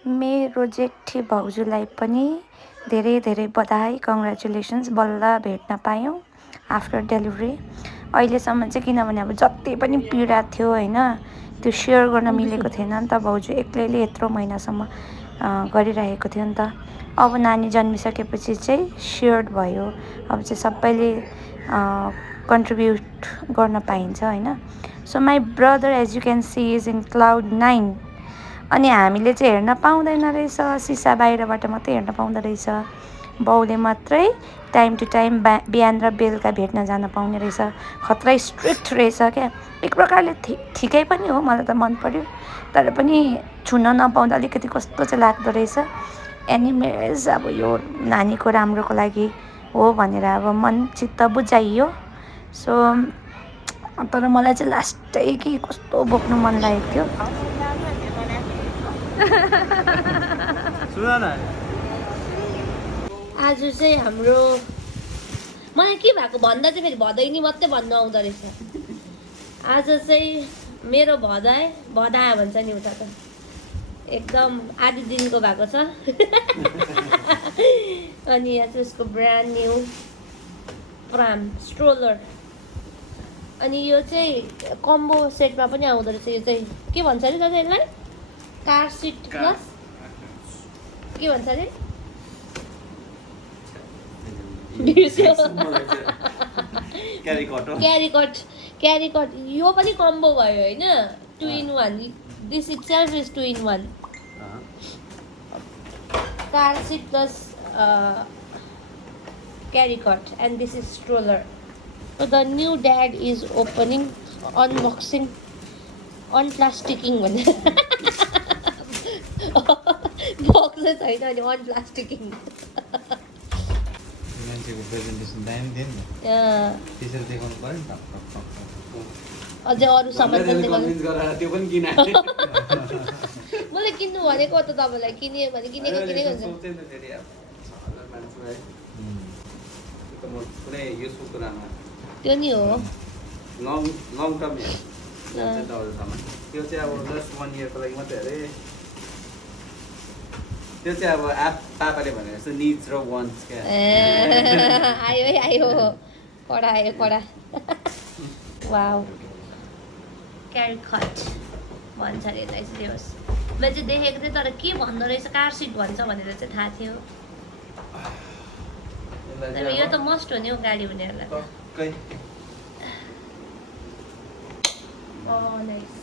मेरो जेठी भाउजूलाई पनि धेरै धेरै बधाई, कङ्ग्रेचुलेसन्स। बल्ल भेट्न पायौँ आफ्टर डेलिभरी। अहिलेसम्म चाहिँ किनभने अब जति पनि पीडा थियो होइन, त्यो सेयर गर्न मिलेको थिएन नि त। भाउजू एक्लैले यत्रो महिनासम्म गरिरहेको थियो नि त। अब नानी जन्मिसकेपछि चाहिँ सेयर्ड भयो। अब चाहिँ सबैले कन्ट्रिब्युट गर्न पाइन्छ होइन। So my brother as you can see is in cloud 9। अनि हामीले चाहिँ हेर्न पाउँदैन रहेछ, सिसा बाहिरबाट मात्रै हेर्न पाउँदो रहेछ। बाउले मात्रै टाइम टु टाइम बिहान र बेलुका भेट्न जान पाउने रहेछ। खत्रै स्ट्रिक्ट रहेछ क्या। एक प्रकारले ठिकै पनि हो, मलाई त मन पर्यो। तर पनि छुन नपाउँदा अलिकति कस्तो चाहिँ लाग्दो रहेछ। एनिमेज अब यो नानीको राम्रोको लागि हो भनेर अब मन चित्त बुझाइयो। सो तर मलाई चाहिँ लास्टै कि कस्तो बोक्नु मन लागेको थियो। आज चाहिँ हाम्रो मलाई के भएको भन्दा चाहिँ फेरि भदैनी मात्रै भन्नु आउँदो रहेछ। आज चाहिँ मेरो भदायो भन्छ नि उता त, एकदम आधी दिनको भएको छ। अनि यहाँ चाहिँ उसको ब्रान्ड न्यू प्राम स्ट्रोलर। अनि यो चाहिँ कम्बो सेटमा पनि आउँदो रहेछ। यो चाहिँ के भन्छ अरे दादा यसलाई? कार सिट प्लस के भन्छ अरे? क्यारीकट यो पनि कम्बो भयो होइन, 2 in 1। This itself is 2 in 1। Car seat plus carrycot and this is stroller. So the new dad is opening, unboxing, unplastiking भनेर बक्स छैन अनि अनप्लास्टिकिङ। मान्छेको प्रेजेन्टेसन दामी थियो नि त, त्यसरी देखाउनु पर्यो नि त। अझै अरू सामान पनि कन्भिन्स गराएर त्यो पनि किनाए। मैले किन्नु भनेको त तपाईँलाई, किन्यो भने किनेको हुन्छ। सोच्दैन फेरि अब मान्छेलाई त म कुनै युजफुल कुरामा त्यो नि हो लङ टर्म हेर्छ त्यो चाहिँ अब जस्ट 1 yearको लागि मात्रै अरे। त्यो चाहिँ अब पापाले भनेको जस्तो निड्स र वान्ट्स क्या। आयो कडा वाउ क्यारीकट भन्छ अरे यसलाई चाहिँ। होस् मैले चाहिँ देखेको थिएँ, तर के भन्दो रहेछ कार सिट भन्छ भनेर चाहिँ थाहा थियो। यो त मस्ट हो नि हौ गाडी हुनेहरूलाई। नाइस।